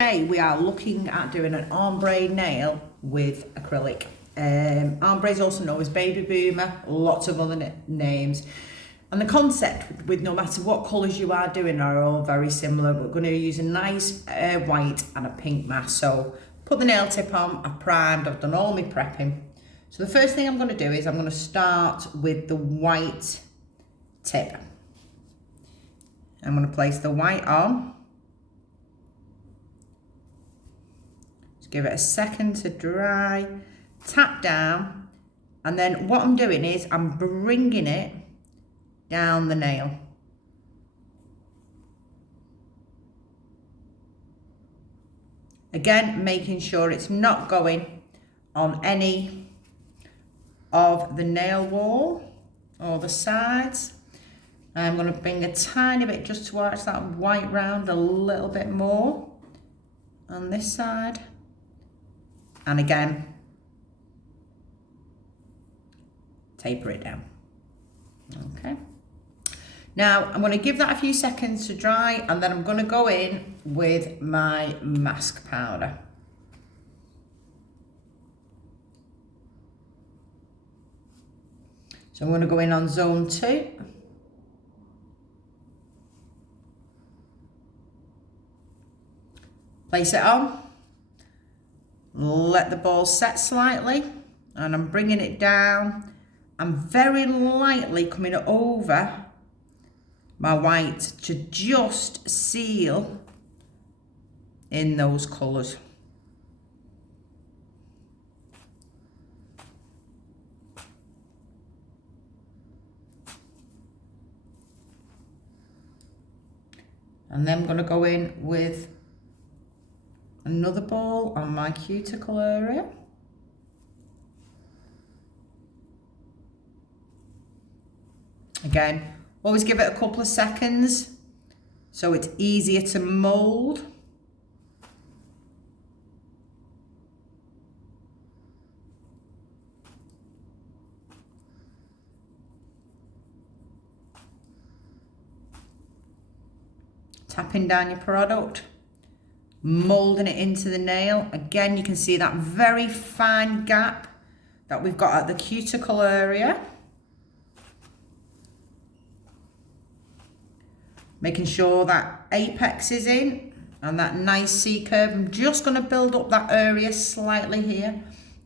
Today we are looking at doing an ombre nail with acrylic. Ombre is also known as baby boomer, lots of other names. And the concept with no matter what colours you are doing are all very similar. We're going to use a nice white and a pink mask. So put the nail tip on, I've primed, I've done all my prepping. So the first thing I'm going to do is I'm going to start with the white tip. I'm going to place the white on. Give it a second to dry, tap down, and then what I'm doing is I'm bringing it down the nail. Again, making sure it's not going on any of the nail wall or the sides. I'm going to bring a tiny bit just towards that white round, a little bit more on this side. And again, taper it down. Okay. Now I'm going to give that a few seconds to dry, and then I'm going to go in with my mask powder. So I'm going to go in on zone 2. Place it on. Let the ball set slightly, and I'm bringing it down. I'm very lightly coming over my white to just seal in those colours. And then I'm going to go in with another ball on my cuticle area. Again, always give it a couple of seconds so it's easier to mould. Tapping down your product, moulding it into the nail. Again, you can see that very fine gap that we've got at the cuticle area. Making sure that apex is in and that nice C curve. I'm just going to build up that area slightly here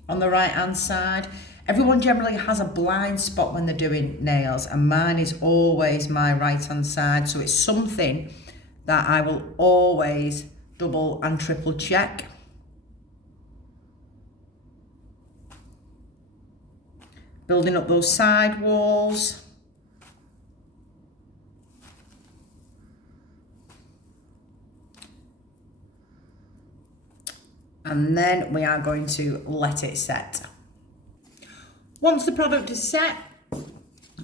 on the right hand side. Everyone generally has a blind spot when they're doing nails, and mine is always my right hand side. So it's something that I will always double and triple check. Building up those side walls. And then we are going to let it set. Once the product is set,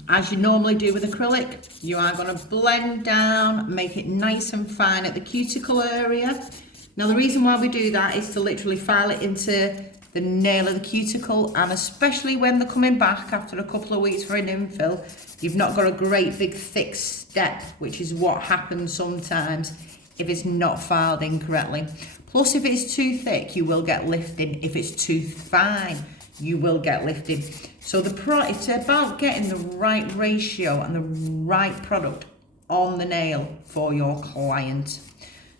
as you normally do with acrylic, you are going to blend down, make it nice and fine at the cuticle area. Now the reason why we do that is to literally file it into the nail of the cuticle, and especially when they're coming back after a couple of weeks for an infill, you've not got a great big thick step, which is what happens sometimes if it's not filed in correctly. Plus, if it's too thick, you will get lifting. If it's too fine, you will get lifting. So it's about getting the right ratio and the right product on the nail for your client.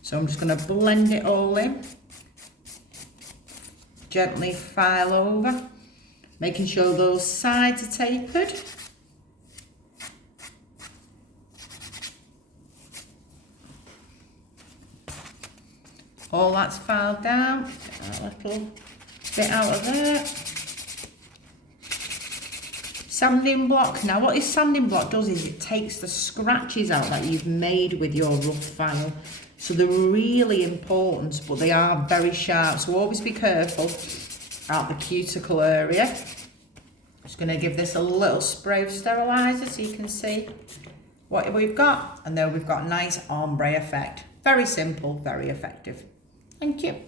So I'm just going to blend it all in. Gently file over, making sure those sides are tapered. All that's filed down, get that little bit out of there. Sanding block. Now what this sanding block does is it takes the scratches out that you've made with your rough file. So they're really important, but they are very sharp. So always be careful at the cuticle area. Just going to give this a little spray of sterilizer so you can see what we've got. And then we've got a nice ombre effect. Very simple, very effective. Thank you.